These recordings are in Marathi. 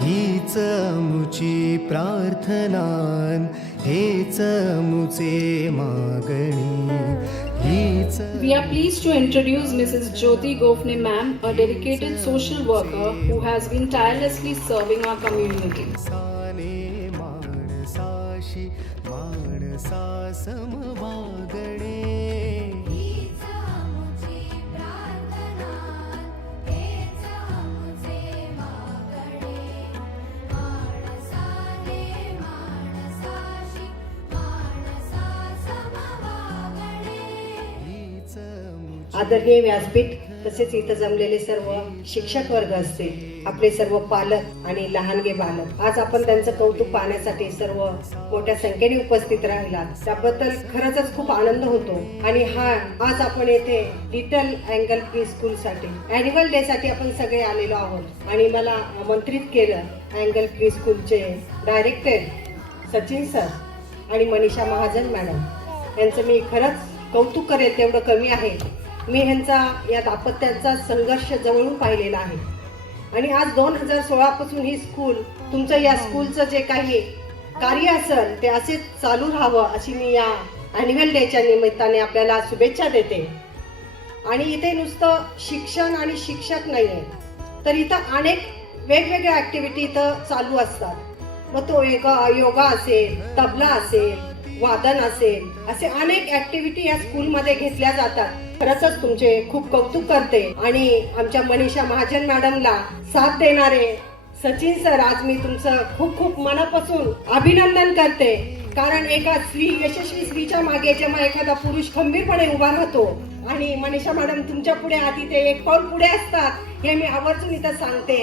हीच मुची प्रार्थनान हेच मुचे मागणी हीच We are pleased to introduce Mrs. Jyoti Gofne ma'am, a dedicated social worker who has been tirelessly serving our community. Sane माणसाशी माणसा समवागणे आदरणीय व्यासपीठ तसेच इथं जमलेले सर्व शिक्षक वर्ग असतील आपले सर्व पालक आणि लहानगे बालक आज आपण त्यांचं कौतुक पाहण्यासाठी सर्व मोठ्या संख्येने उपस्थित राहिला त्याबद्दल खरंच खूप आनंद होतो आणि हा आज आपण येथे लिटल अँगल प्री स्कूल साठी अॅन्युअल डे साठी आपण सगळे आलेलो आहोत. आणि मला आमंत्रित केलं अँगल प्री स्कूलचे डायरेक्टर सचिन सर आणि मनीषा महाजन मॅडम. यांचं मी खरंच कौतुक करेल तेवढं कमी आहे. मी ह्यांचा या दाम्पत्याचा संघर्ष जवळून पाहिलेला आहे. आणि आज दोन हजार सोळापासून ही स्कूल तुमचं या स्कूलचं जे काही कार्य असेल ते असेच चालू राहावं अशी मी या अॅन्युअल डेच्या निमित्ताने आपल्याला शुभेच्छा देते. आणि इथे नुसतं शिक्षण आणि शिक्षक नाही आहे तर इथं अनेक वेगवेगळ्या ॲक्टिव्हिटी इथं चालू असतात. मग तो योगा योगा असेल तबला असेल वादन असेल असे अनेक ऍक्टिव्हिटी या स्कूलमध्ये घेतल्या जातात. खरंच तुमचे खूप कौतुक करते. आणि आमच्या मनीषा महाजन मॅडमला साथ देणारे सचिन सर आज मी तुमचं खूप खूप मनापासून अभिनंदन करते. कारण एका स्त्री यशस्वी स्त्रीच्या मागे जेव्हा एखादा पुरुष खंबीरपणे उभा राहतो आणि मनीषा मॅडम तुमच्यापुढे आधी ते एक पाऊल पुढे असतात हे मी आवर्जून इथं सांगते.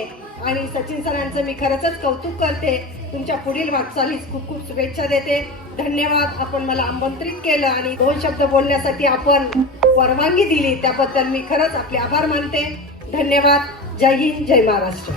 आणि सचिन सरांचं मी खरंच कौतुक करते. तुमच्या पुढील वाटचालीस खूप खूप शुभेच्छा देते. धन्यवाद. आपण मला आमंत्रित केलं आणि दोन शब्द बोलण्यासाठी आपण परवानगी दिली. त्याबद्दल मी खरंच आपले आभार मानते. धन्यवाद. जय हिंद जय महाराष्ट्र.